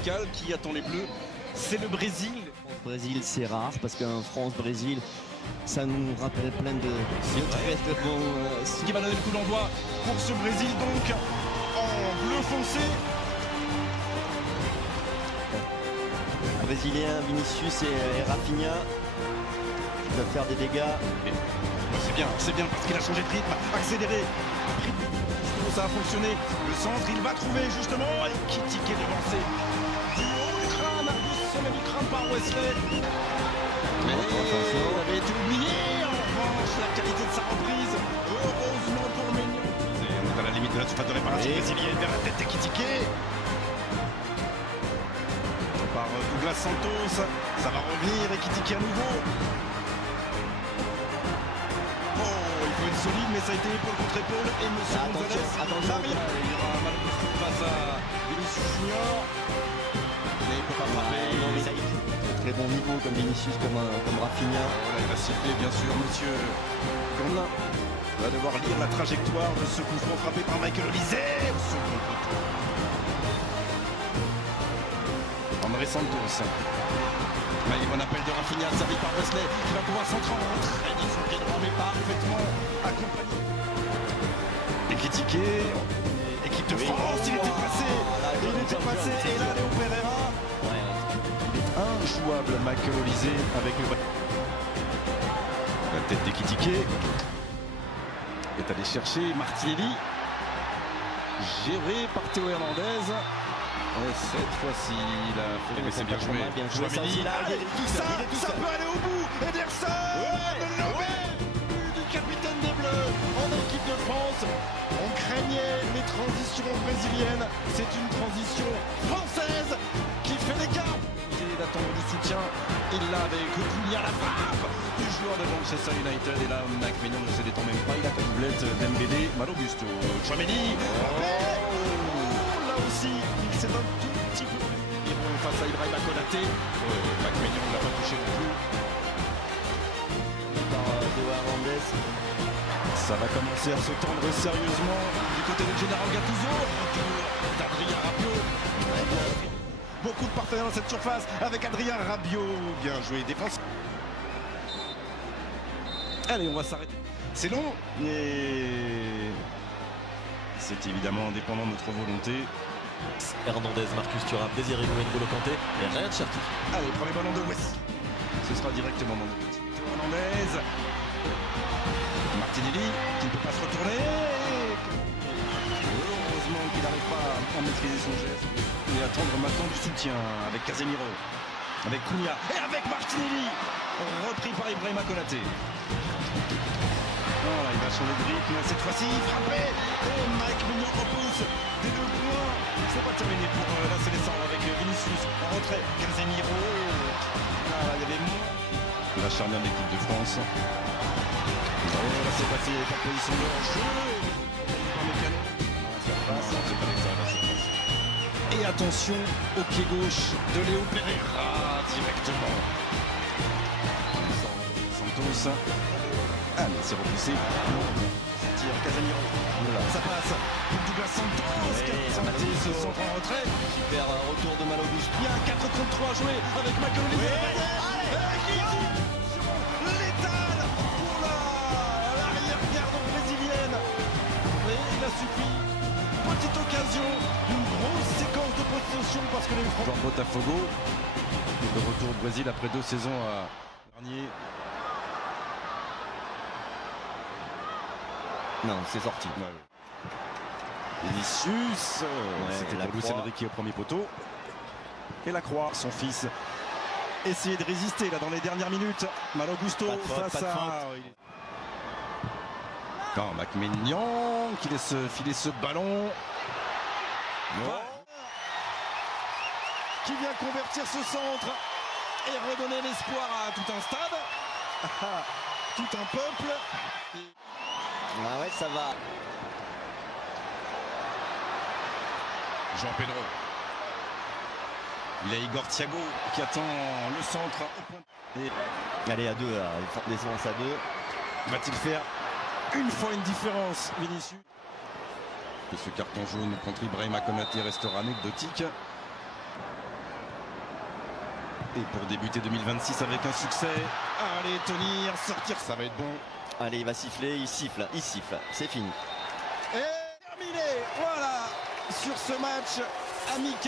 amical. Qui attend les Bleus? C'est le Brésil. France-Brésil, c'est rare parce qu'un France-Brésil, ça nous rappelle plein de trucs. Qui va donner le coup d'envoi pour ce Brésil donc en bleu foncé. Brésilien, Vinicius et Rafinha qui doivent faire des dégâts. C'est bien parce qu'il a changé de rythme, accéléré. Ça a fonctionné. Le centre, il va trouver justement. Et Ekitike est devancé. Du haut du crâne, du sommet du crâne par Wesley. Mais on avait été oublié. En revanche, la qualité de sa reprise. Heureusement pour Maignan. On est à la limite de la surface de réparation brésilienne vers la tête d'Ekitike. Par Douglas Santos, ça va revenir, Ekitike à nouveau. Oh, il faut être solide, mais ça a été épaule contre épaule. Et Monsieur Gonzalez arrive. Il y aura Malo Gusto face à Vinicius Junior. Mais il ne peut pas frapper. Non, mais ça, très bon niveau comme Vinicius, comme Rafinha. Il va siffler, bien sûr, Monsieur Gondin. Il va devoir lire la trajectoire de ce coup franc frappé par Michael Olise au second poteau. André Santos. Là, il y a un appel de Rafinha, servi par Wesley, qui va pouvoir s'entrer en très bien son pied droit, mais parfaitement accompagné. Ekitike, équipe de France, il était passé, et là, Léo Pereira. Il est injouable, Michael Olise, avec le la tête d'Ekitike. Est allé chercher Martinelli, géré par Théo Hernandez. Et cette fois-ci, il a fait, mais c'est bien joué. Ça peut aller au bout. Ederson, le Nobel du capitaine des Bleus en équipe de France. On craignait les transitions brésiliennes. C'est une transition française qui fait l'écart. Il d'attendre du soutien. Il l'a avec Cunha, la frappe du joueur de Manchester United. Et là, Mac Maignan ne se détend même pas. Il a comme doublette Dembélé, Malo Gusto, Tchouaméni. Là aussi, c'est un tout petit peu. Et bon, face à Ibrahima Konaté. Mac Maignan ne l'a pas touché non plus. Par Théo Hernandez. Ça va commencer à se tendre sérieusement du côté de Gennaro Gattuso. D'Adrien Rabiot. Beaucoup de partenaires dans cette surface avec Adrien Rabiot. Bien joué, défense. Allez, on va s'arrêter. C'est long, mais c'est évidemment indépendant de notre volonté. Hernandez, Marcus Thuram, Désiré Doué, N'Golo Kanté et Ryan Cherki. Allez, premier ballon de West. Ce sera directement dans le petit. Hernandez. Martinelli qui ne peut pas se retourner. Heureusement qu'il n'arrive pas à maîtriser son geste. Et attendre maintenant du soutien avec Casemiro, avec Cunha et avec Martinelli. Repris par Ibrahima Konaté. Voilà, il va changer de rythme. Cette fois-ci, frappé. Et Mike Maignan repousse des 2 points. C'est pas terminé pour la sélection avec Vinicius en retrait. Casemiro. Là, il y avait moins. La charnière de l'équipe de France. Là, c'est passé par position de hors-jeu. Par Mécano. Ça passe. C'est pas l'extérieur de la surface. Et attention au pied gauche de Léo Pereira directement. Santos. Allez, c'est repoussé. Tire Casemiro. Ça passe. Douglas Santos. Santos se centre en retrait. Super retour de Malo Gusto. Il y a un 4 contre 3 joué avec Michael Olise. Létal pour l'arrière-garde brésilienne. Et il a suffi. Petite occasion d'une grosse séquence de possession parce que les Français. Jean Botafogo. De retour au Brésil après 2 saisons à Garnier. Non, c'est sorti. Vinicius. C'était la pour Luis Enrique au premier poteau. Et la croix, son fils. Essayer de résister là dans les dernières minutes. Malo Gusto face à. Non, Mac Maignan qui laisse filer ce ballon. Qui vient convertir ce centre et redonner l'espoir à tout un stade, tout un peuple. Ah ouais, ça va. Jean Pedro. Il y a Igor Thiago qui attend le centre au point. Et allez, à 2, défense à 2. Va-t-il faire une fois une différence, Vinicius? Et ce carton jaune contre Ibrahima Konaté restera anecdotique. Et pour débuter 2026 avec un succès, allez tenir, sortir, ça va être bon. Allez, il va siffler, il siffle, c'est fini. Et terminé, voilà, sur ce match amical.